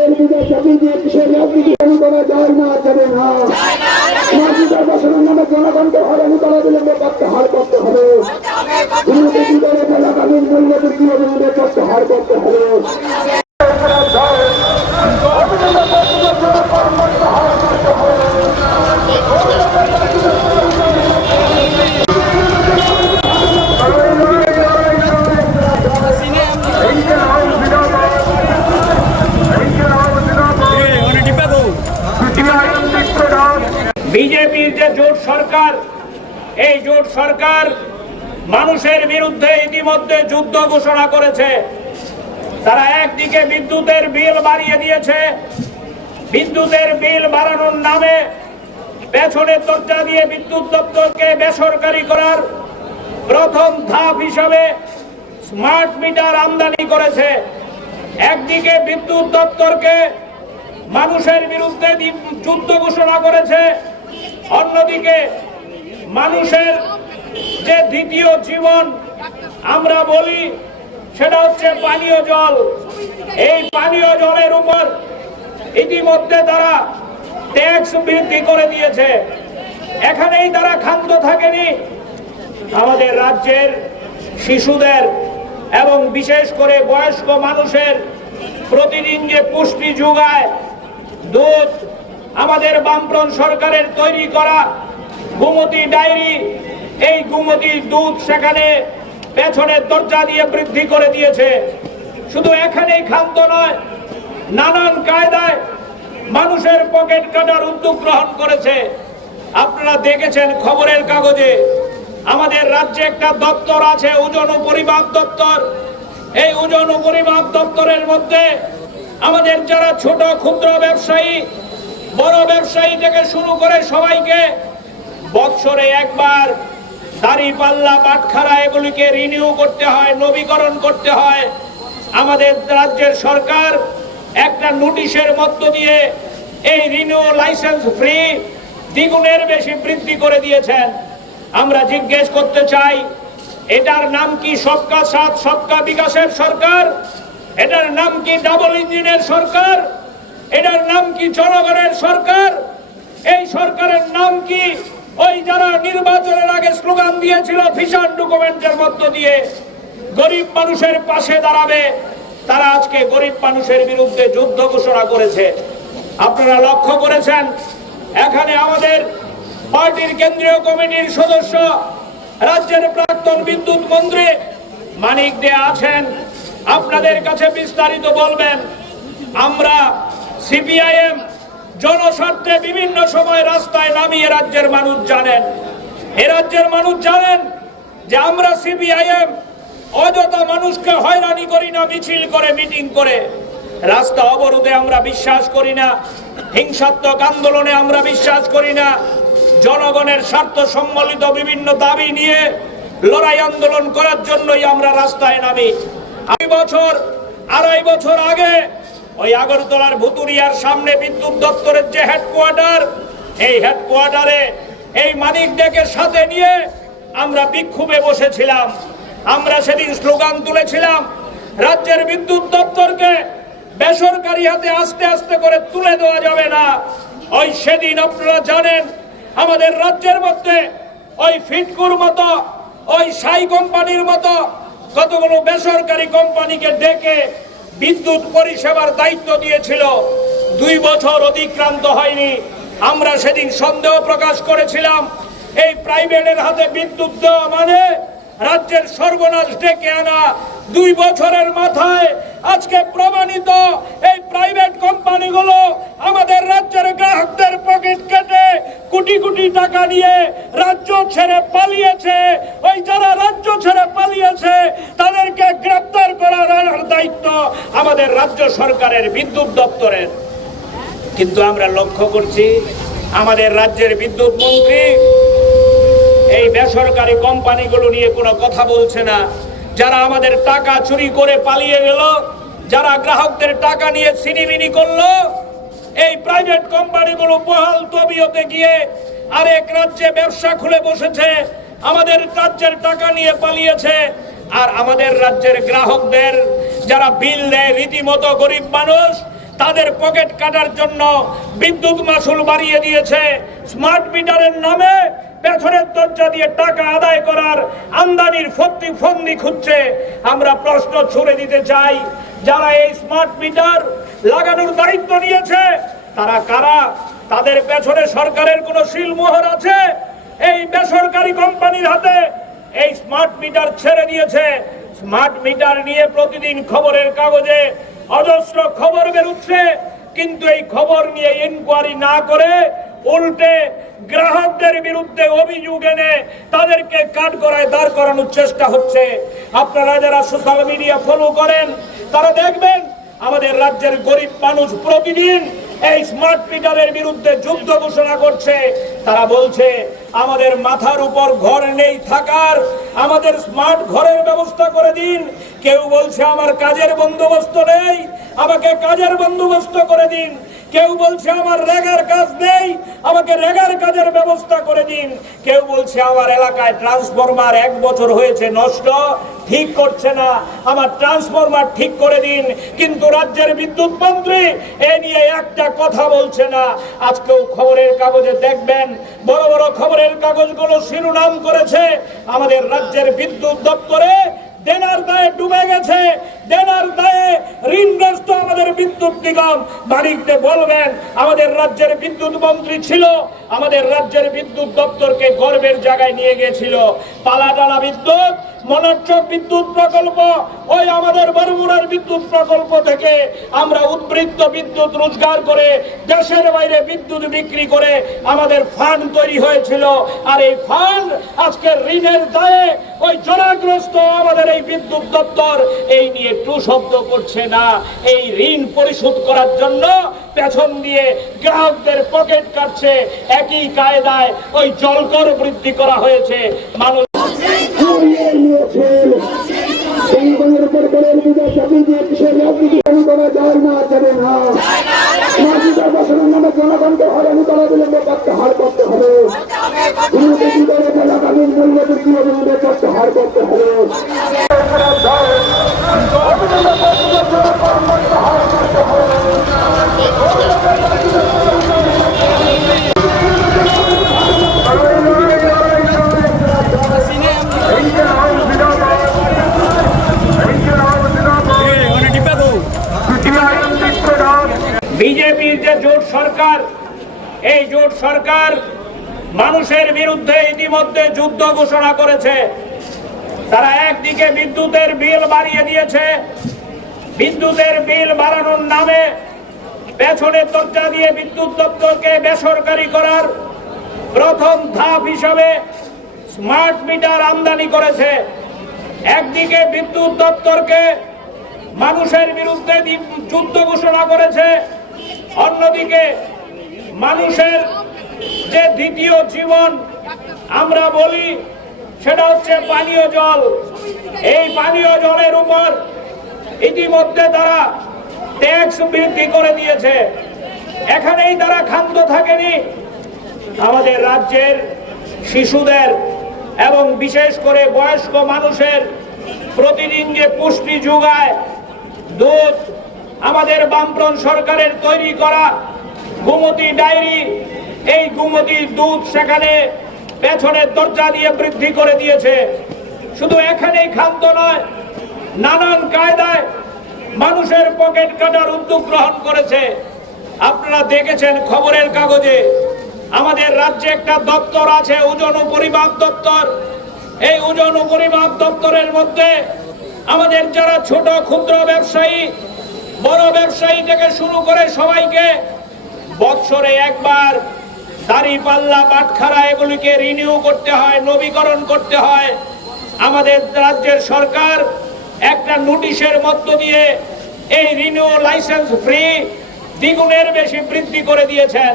দলের বিদেশে বিদেশের রাজনীতি করা যায় না, যাবে না। মসজিদের বসানোর নামে জনগণকে হয়রানি করা বিলম্ব প্রত্যাহার করতে হবে। বিরোধী দলের থাকাকালীন মূল্য বৃদ্ধি অবিলম্বে প্রত্যাহার করতে হবে। বিজেপির যে জোট সরকার, এই জোট সরকার মানুষের বিরুদ্ধে ইতিমধ্যে যুদ্ধ ঘোষণা করেছে। তারা একদিকে বিদ্যুতের বিল বাড়িয়ে দিয়েছে, বিদ্যুতের বিল বাড়ানোর নামে পেছনের দরজা দিয়ে বিদ্যুৎ দপ্তরকে বেসরকারি করার প্রথম ধাপ হিসাবে স্মার্ট মিটার আমদানি করেছে। একদিকে বিদ্যুৎ দপ্তরকে মানুষের বিরুদ্ধে যুদ্ধ ঘোষণা করেছে, অন্যদিকে মানুষের যে দ্বিতীয় জীবন আমরা বলি সেটা হচ্ছে পানীয় জল। এই পানীয় জলের উপর ইতিমধ্যে তারা ট্যাক্স বৃদ্ধি করে দিয়েছে। এখানেই তারা ক্ষান্ত থাকেনি, আমাদের রাজ্যের শিশুদের এবং বিশেষ করে বয়স্ক মানুষের প্রতিদিন যে পুষ্টি যোগায় দুধ, আমাদের বামফ্রন্ট সরকারের তৈরি করা গোমতী ডায়েরি, এই গোমতী দুধ সেখানে পেছনের দরজা দিয়ে বৃদ্ধি করে দিয়েছে। শুধু এখানেই ক্ষান্ত নয়, নানান কায়দায় মানুষের পকেট কাটার উদ্যোগ গ্রহণ করেছে। আপনারা দেখেছেন খবরের কাগজে, আমাদের রাজ্যে একটা দপ্তর আছে ওজন ও পরিমাপ দপ্তর। এই ওজন ও পরিমাপ দপ্তরের মধ্যে আমাদের যারা ছোট ক্ষুদ্র ব্যবসায়ী, বড় ব্যবসায়ী থেকে শুরু করে সবাইকে বৎসরে একবার দাঁড়িপাল্লা, বাটখারা এগুলিকে রিনিউ করতে হয়, নবীকরণ করতে হয়। আমাদের রাজ্যের সরকার একটা নোটিশের মধ্য দিয়ে এই রিনিউ লাইসেন্স ফ্রি দ্বিগুণের বেশি বৃদ্ধি করে দিয়েছেন। আমরা জিজ্ঞেস করতে চাই, এটার নাম কি সবকা সাথ সবকা বিকাশের সরকার? এটার নাম কি ডাবল ইঞ্জিনের সরকার? এটার নাম কি জনগণের সরকার? এই সরকারের নাম কি ওই যারা নির্বাচনের আগে স্লোগান দিয়েছিল ভিশন ডকুমেন্টের মধ্য দিয়ে গরিব মানুষের পাশে দাঁড়াবে, তারা আজকে গরিব মানুষের বিরুদ্ধে যুদ্ধ ঘোষণা করেছে। আপনারা লক্ষ্য করেছেন, এখানে আমাদের পার্টির কেন্দ্রীয় কমিটির সদস্য, রাজ্যের প্রাক্তন বিদ্যুৎ মন্ত্রী মানিক দে আছেন, আপনাদের কাছে বিস্তারিত বলবেন। আমরা সিপিআইএম জনস্বার্থে বিভিন্ন সময় রাস্তায় নামিয়ে রাজ্যের মানুষ জানেন, এ রাজ্যের মানুষ জানেন যে আমরা সিপিআইএম অযথা মানুষকে হয়রানি করি না, মিছিল করে, মিটিং করে, রাস্তা অবরোধে আমরা বিশ্বাস করি না, হিংসাত্মক আন্দোলনে আমরা বিশ্বাস করি না। জনগণের স্বার্থ সম্বলিত বিভিন্ন দাবি নিয়ে লড়াই আন্দোলন করার জন্যই আমরা রাস্তায় নামি। আড়াই বছর আগে ওই আগরতলার ভুতুরিয়ার সামনে বিদ্যুৎ দপ্তরের যে হেডকোয়ার্টার, এই হেডকোয়ার্টারে এই মানিক ডেকে সাথে নিয়ে আমরা বিক্ষোভে বসেছিলাম। আমরা সেদিন স্লোগান তুলেছিলাম, রাজ্যের বিদ্যুৎ দপ্তরকে বেসরকারি হাতে আস্তে আস্তে করে তুলে দেওয়া যাবে না। ওই সেদিন আপনারা জানেন আমাদের রাজ্যের মধ্যে ওই ফিটকুর মতো, ওই সাই কোম্পানির মতো কতগুলো বেসরকারি কোম্পানিকে ডেকে বিদ্যুৎ পরিষেবার দায়িত্ব দিয়েছিল। 2 বছর অতিক্রান্ত হয়নি। আমরা সেদিন সন্দেহ প্রকাশ করেছিলাম, এই প্রাইভেটের হাতে বিদ্যুৎ দেওয়া মানে রাজ্যের সর্বনাশ ডেকে আনা। 2 বছরের মাথায় আজকে প্রমাণিত এই প্রাইভেট কোম্পানিগুলো আমাদের রাজ্যের গ্রাহকদের পকেট কেটে কোটি কোটি টাকা নিয়ে রাজ্য ছেড়ে পালিয়েছে। ওই যারা রাজ্য ছেড়ে পালিয়েছে তাদেরকে গ্রেফতার করার দায়িত্ব আমাদের রাজ্য সরকারের বিদ্যুৎ দপ্তরের। কিন্তু আমরা লক্ষ্য করছি আমাদের রাজ্যের বিদ্যুৎ মন্ত্রী এই বেসরকারি কোম্পানিগুলো নিয়ে কোনো কথা বলছে না। যারা আমাদের টাকা চুরি করে পালিয়ে গেল, যারা গ্রাহকদের টাকা নিয়ে ছিনিমিনি করলো, এই প্রাইভেট কোম্পানিগুলো বহাল তবিয়তে গিয়ে আরেক রাজ্যে ব্যবসা খুলে বসেছে, আমাদের রাজ্যের টাকা নিয়ে পালিয়েছে। আর আমাদের রাজ্যের গ্রাহকদের যারা বিল দেয় রীতিমতো গরিব মানুষ, তাদের পকেট কাটার জন্য বিদ্যুৎ মাসুল বাড়িয়ে দিয়েছে। স্মার্ট মিটারের নামে পেছনের দরজা দিয়ে টাকা আদায় করার আমদানির ফন্দি খুঁজছে। আমরা প্রশ্ন ছুড়ে দিতে চাই, যারা এই স্মার্ট মিটার লাগানোর দায়িত্ব নিয়েছে তারা কারা? তাদের পেছনে সরকারের কোনো শিলমোহর আছে? এই বেসরকারি কোম্পানির হাতে এই স্মার্ট মিটার ছেড়ে দিয়েছে। স্মার্ট মিটার নিয়ে প্রতিদিন খবরের কাগজে অজস্র খবর বেরোচ্ছে, কিন্তু এই খবর নিয়ে ইনকোয়ারি না করে উল্টে গ্রাহকদের বিরুদ্ধে অভিযোগ এনে তাদেরকে কাঠগড়ায় দাঁড় করানোর চেষ্টা হচ্ছে। আপনারা যারা সোশ্যাল মিডিয়া ফলো করেন তারা দেখবেন আমাদের রাজ্যের গরিব মানুষ প্রতিদিন এই স্মার্ট মিটারের বিরুদ্ধে যুদ্ধ ঘোষণা করছে। তারা বলছে আমাদের মাথার উপর ঘর নেই থাকার, আমাদের স্মার্ট ঘরের ব্যবস্থা করে দিন। কেউ বলছে আমার কাজের বন্দোবস্ত নেই, আমাকে কাজের বন্দোবস্ত করে দিন। কেউ বলছে আমার রেগার কাজ নেই, আমাকে রেগার কাজের ব্যবস্থা করে দিন। কেউ বলছে আমার এলাকায় ট্রান্সফরমার 1 বছর হয়েছে নষ্ট, ঠিক করছে না, আমার ট্রান্সফরমার ঠিক করে দিন। কিন্তু রাজ্যের বিদ্যুৎ মন্ত্রী এ নিয়ে একটা কথা বলছে না। আজকেও খবরের কাগজে দেখবেন, বড় বড় খবরের কাগজগুলো শিরোনাম করেছে আমাদের রাজ্যের বিদ্যুৎ দপ্তরে দেনার দায়ে ডুবে গেছে, দেনার দায়ে ঋণগ্রস্ত আমাদের বিদ্যুৎ নিগম। মালিকদের বলবেন আমাদের রাজ্যের বিদ্যুৎ মন্ত্রী ছিল, আমাদের রাজ্যের বিদ্যুৎ দপ্তরকে গর্বের জায়গায় নিয়ে গিয়েছিল। পালাটানা বিদ্যুৎ, মনোচক বিদ্যুৎ প্রকল্প, ওই আমাদের বরমুড়ার বিদ্যুৎ প্রকল্প থেকে আমরা উদ্বৃত্ত বিদ্যুৎ রোজগার করে দেশের বাইরে বিদ্যুৎ বিক্রি করে আমাদের ফান্ড তৈরি হয়েছিল। আর এই ফান্ড আজকে ঋণের দায়ে ওই জনগ্রস্ত আমাদের এই বিদ্যুৎ দপ্তর এই নিয়ে টু শব্দ করছে না। এই ঋণ পরিশোধ করার জন্য পেছন দিয়ে গ্রাহকদের পকেট কাটছে। একই কায়দায় ওই জলকর বৃদ্ধি করা হয়েছে। মানুষ জনগণের উপর বলের বিজয় চাপিয়ে কিসের রাজনীতি চালু করা যায় না, যাবে না। মাজিদা বছরের নামে জনগণকে হয়রানি করা বিলম্ব করতে হার করতে হবে। বিরোধী দলের এলাকালীন মূল্য বৃদ্ধি অবিলম্বে করতে হার করতে হবে। বিজেপির যে জোট সরকার, এই জোট সরকার মানুষের বিরুদ্ধে ইতিমধ্যে যুদ্ধ ঘোষণা করেছে। তারা একদিকে বিদ্যুতের বিল বাড়িয়ে দিয়েছে, বিদ্যুতের বিল বাড়ানোর নামে পেছনের দরজা দিয়ে বিদ্যুৎ দপ্তরকে বেসরকারি করার প্রথম ধাপ হিসাবে স্মার্ট মিটার আমদানি করেছে। একদিকে বিদ্যুৎ দপ্তরকে মানুষের বিরুদ্ধে যুদ্ধ ঘোষণা করেছে, অন্যদিকে মানুষের যে দ্বিতীয় জীবন আমরা বলি সেটা হচ্ছে পানীয় জল। এই পানীয় জলের উপর ইতিমধ্যে তারা ট্যাক্স বৃদ্ধি করে দিয়েছে। এখানেই তারা ক্ষান্ত থাকেনি, আমাদের রাজ্যের শিশুদের এবং বিশেষ করে বয়স্ক মানুষের প্রতিদিন যে পুষ্টি যোগায় দুধ, আমাদের বামফ্রন্ট সরকারের তৈরি করা গোমতী ডায়েরি, এই গোমতী দুধ সেখানে পেছনের দরজা দিয়ে বৃদ্ধি করে দিয়েছে। শুধু এখানেই ক্ষান্ত নয়, নানান কায়দায় মানুষের পকেট কাটার উদ্যোগ গ্রহণ করেছে। আপনারা দেখেছেন খবরের কাগজে আমাদের রাজ্যে একটা দপ্তর আছে, ওজন ও পরিমাপ দপ্তর। এই ওজন ও পরিমাপ দপ্তরের মধ্যে আমাদের যারা ছোট ক্ষুদ্র ব্যবসায়ী, বড় ব্যবসায়ী থেকে শুরু করে সবাইকে বৎসরে একবার দাঁড়িপাল্লা, বাটখারা এগুলিকে রিনিউ করতে হয়, নবীকরণ করতে হয়। আমাদের রাজ্যের সরকার একটা নোটিশের মধ্য দিয়ে এই রিনিউ লাইসেন্স ফ্রি দ্বিগুণের বেশি বৃদ্ধি করে দিয়েছেন।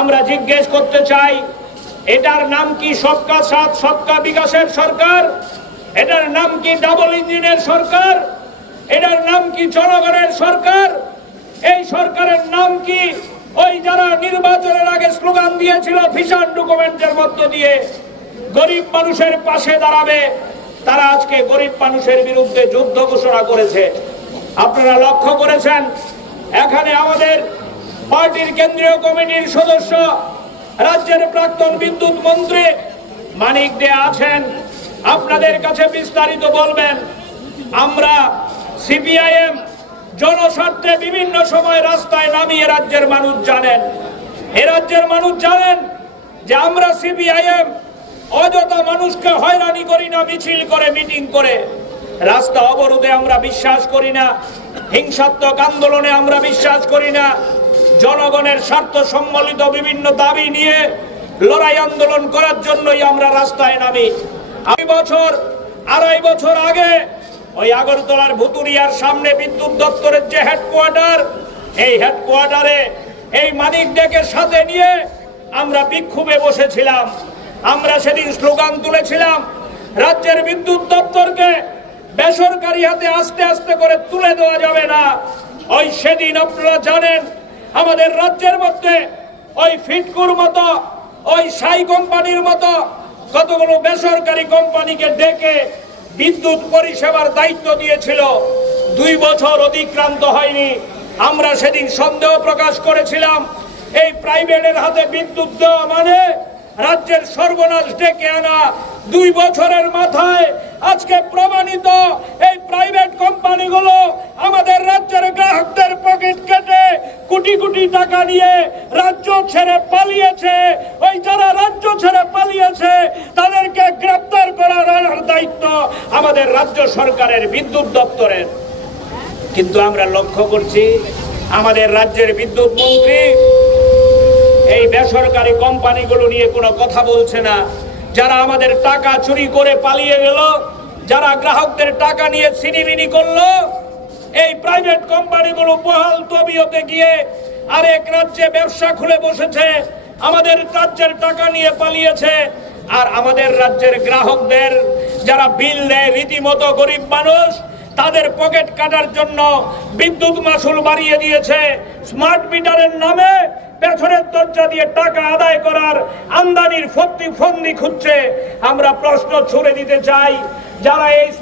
আমরা জিজ্ঞেস করতে চাই, এটার নাম কি সবকা সাথ সবকা বিকাশের সরকার? এটার নাম কি ডাবল ইঞ্জিনের সরকার? এটার নাম কি জনগণের সরকার? এই সরকারের নাম কি ওই যারা নির্বাচনের আগে স্লোগান দিয়েছিল ভিশন ডকুমেন্টের মধ্য দিয়ে গরিব মানুষের পাশে দাঁড়াবে, তারা আজকে গরিব মানুষের বিরুদ্ধে যুদ্ধ ঘোষণা করেছে। আপনারা লক্ষ্য করেছেন এখানে আমাদের পার্টির কেন্দ্রীয় কমিটির সদস্য রাজ্যের প্রাক্তন বিদ্যুৎ মন্ত্রী মানিক দে আছেন, আপনাদের কাছে বিস্তারিত বলবেন। আমরা সিপিআইএম জনস্বার্থে বিভিন্ন সময় রাস্তায় নামিয়ে রাজ্যের মানুষ জানেন, এ রাজ্যের মানুষ জানেন যে আমরা সিপিআইএম অযথা মানুষকে হয়রানি করি না, মিছিল করে মিটিং করে রাস্তা অবরোধে আমরা বিশ্বাস করি না, হিংসাত্মক আন্দোলনে আমরা বিশ্বাস করি না। জনগণের স্বার্থ সম্বলিত বিভিন্ন দাবি নিয়ে লড়াই আন্দোলন করার জন্যই আমরা রাস্তায় নামি। আড়াই বছর আগে ওই আগরতলার ভুতুরিয়ার সামনে বিদ্যুৎ দপ্তরের যে হেডকোয়ার্টার, এই হেডকোয়ার্টারে এই মানিক ডেকে সাথে নিয়ে আমরা বিক্ষোভে বসেছিলাম। আমরা সেদিন স্লোগান তুলেছিলাম, রাজ্যের বিদ্যুৎ দপ্তরকে বেসরকারি হাতে আস্তে আস্তে করে তুলে দেওয়া যাবে না। ওই সেদিন আপনারা জানেন আমাদের রাজ্যের মধ্যে ওই ফিটকুর মতো, ওই সাই কোম্পানির মতো কতগুলো বেসরকারি কোম্পানিকে ডেকে বিদ্যুৎ পরিষেবার দায়িত্ব দিয়েছিল। 2 বছর অতিক্রান্ত হয়নি। আমরা সেদিন সন্দেহ প্রকাশ করেছিলাম এই প্রাইভেটের হাতে বিদ্যুৎ দেওয়া মানে রাজ্যের সর্বনাশ ডেকে আনা। 2 বছরের মাথায় আজকে প্রমাণিত এই প্রাইভেট কোম্পানিগুলো আমাদের রাজ্যের গ্রাহকদের পকেট কেটে কোটি কোটি টাকা নিয়ে রাজ্য ছেড়ে পালিয়েছে। ওই যারা রাজ্য ছেড়ে পালিয়েছে তাদেরকে গ্রেফতার করার দায়িত্ব আমাদের রাজ্য সরকারের বিদ্যুৎ দপ্তরের। কিন্তু আমরা লক্ষ্য করছি আমাদের রাজ্যের বিদ্যুৎ মন্ত্রী এই বেসরকারি কোম্পানিগুলো নিয়ে কোনো কথা বলছে না। যারা আমাদের টাকা চুরি করে পালিয়ে গেল, যারা গ্রাহকদের টাকা নিয়ে ছিনিমিনি করলো, এই প্রাইভেট কোম্পানিগুলো বহাল তবিয়তে গিয়ে আরেক রাজ্যে ব্যবসা খুলে বসেছে, আমাদের রাজ্যের টাকা নিয়ে পালিয়েছে। আর আমাদের রাজ্যের গ্রাহকদের যারা বিল দেয় রীতিমতো গরিব মানুষ, তাদের পকেট কাটার জন্য বিদ্যুৎ মাসুল বাড়িয়ে দিয়েছে। স্মার্ট মিটারের নামে পেছনের দরজা দিয়ে টাকা আদায় করার আমদানির ফন্দি খুঁজছে। আমরা প্রশ্ন ছুড়ে দিতে চাই, যারা এই